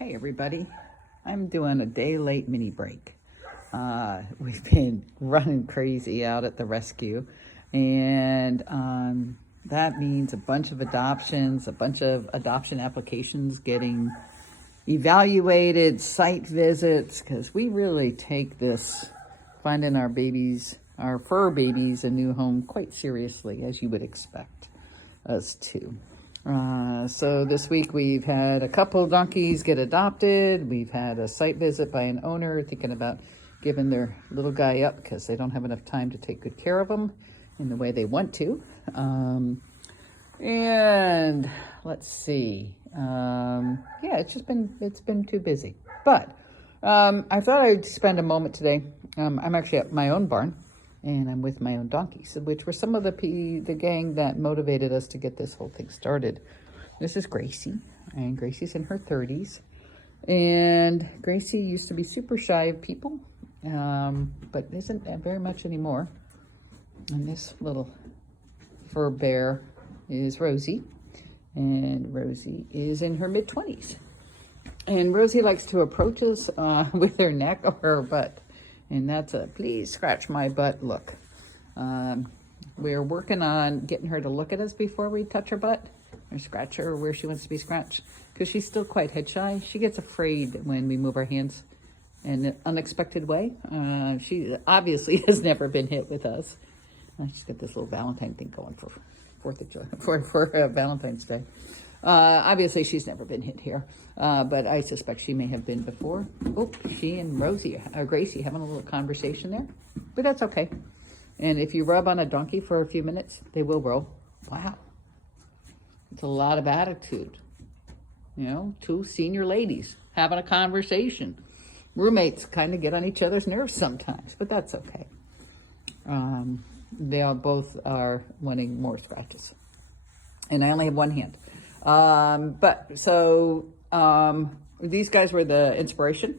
Hey everybody, I'm doing a day late mini break. We've been running crazy out at the rescue, and that means a bunch of adoptions, a bunch of adoption applications getting evaluated, site visits, because we really take this finding our babies, our fur babies, a new home quite seriously, as you would expect us to. So this week we've had a couple of donkeys get adopted. We've had a site visit by an owner thinking about giving their little guy up because they don't have enough time to take good care of him in the way they want to. And let's see. Yeah, it's been too busy. But I thought I'd spend a moment today. I'm actually at my own barn, and I'm with my own donkeys, which were some of the gang that motivated us to get this whole thing started. This is Gracie, and Gracie's in her 30s. And Gracie used to be super shy of people, but isn't very much anymore. And this little fur bear is Rosie, and Rosie is in her mid-20s. And Rosie likes to approach us with her neck or her butt. And that's a please scratch my butt look. We're working on getting her to look at us before we touch her butt or scratch her where she wants to be scratched, because she's still quite head shy. She gets afraid when we move our hands in an unexpected way. She obviously has never been hit with us. She's got this little Valentine thing going for 4th of July, for Valentine's Day. Obviously, she's never been hit here, but I suspect she may have been before. Oh, she and Gracie having a little conversation there, but that's okay. And if you rub on a donkey for a few minutes, they will roll. Wow. It's a lot of attitude. You know, two senior ladies having a conversation. Roommates kind of get on each other's nerves sometimes, but that's okay. They all both are wanting more scratches. And I only have one hand. These guys were the inspiration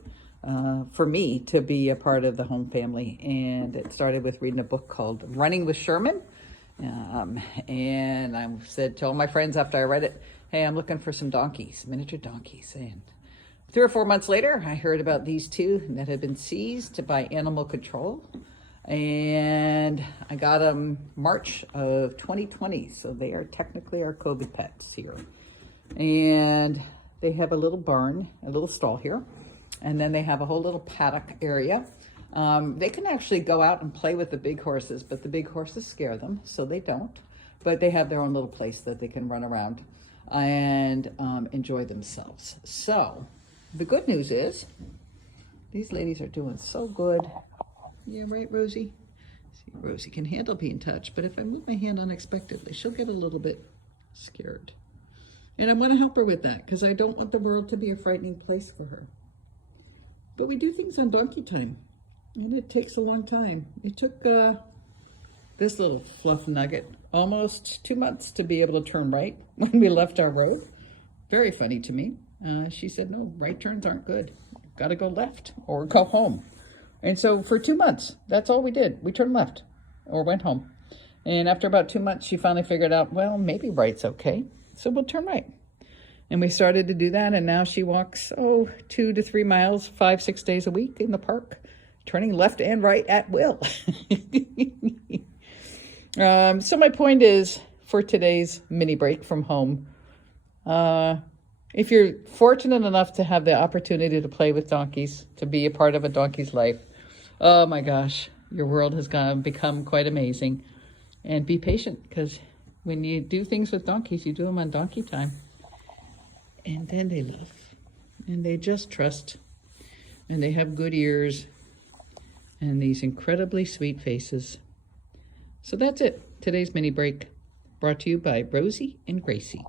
for me to be a part of the home family. And it started with reading a book called Running with Sherman. And I said to all my friends after I read it, hey, I'm looking for some donkeys, miniature donkeys. And 3 or 4 months later, I heard about these two that had been seized by animal control. And I got them March of 2020. So they are technically our COVID pets here. And they have a little barn, a little stall here. And then they have a whole little paddock area. They can actually go out and play with the big horses, but the big horses scare them, so they don't. But they have their own little place that they can run around and enjoy themselves. So the good news is these ladies are doing so good. Yeah, right, Rosie? See, Rosie can handle being touched, but if I move my hand unexpectedly, she'll get a little bit scared. And I'm going to help her with that, because I don't want the world to be a frightening place for her. But we do things on donkey time, and it takes a long time. It took this little fluff nugget almost 2 months to be able to turn right when we left our road. Very funny to me. She said, no, right turns aren't good. Got to go left or go home. And so for 2 months, that's all we did. We turned left or went home. And after about 2 months, she finally figured out, well, maybe right's okay. So we'll turn right. And we started to do that. And now she walks, 2 to 3 miles, 5-6 days a week in the park, turning left and right at will. So my point is, for today's mini break from home, if you're fortunate enough to have the opportunity to play with donkeys, to be a part of a donkey's life, oh my gosh, your world has become quite amazing. And be patient, because when you do things with donkeys, you do them on donkey time. And then they love, and they just trust, and they have good ears, and these incredibly sweet faces. So that's it. Today's mini break, brought to you by Rosie and Gracie.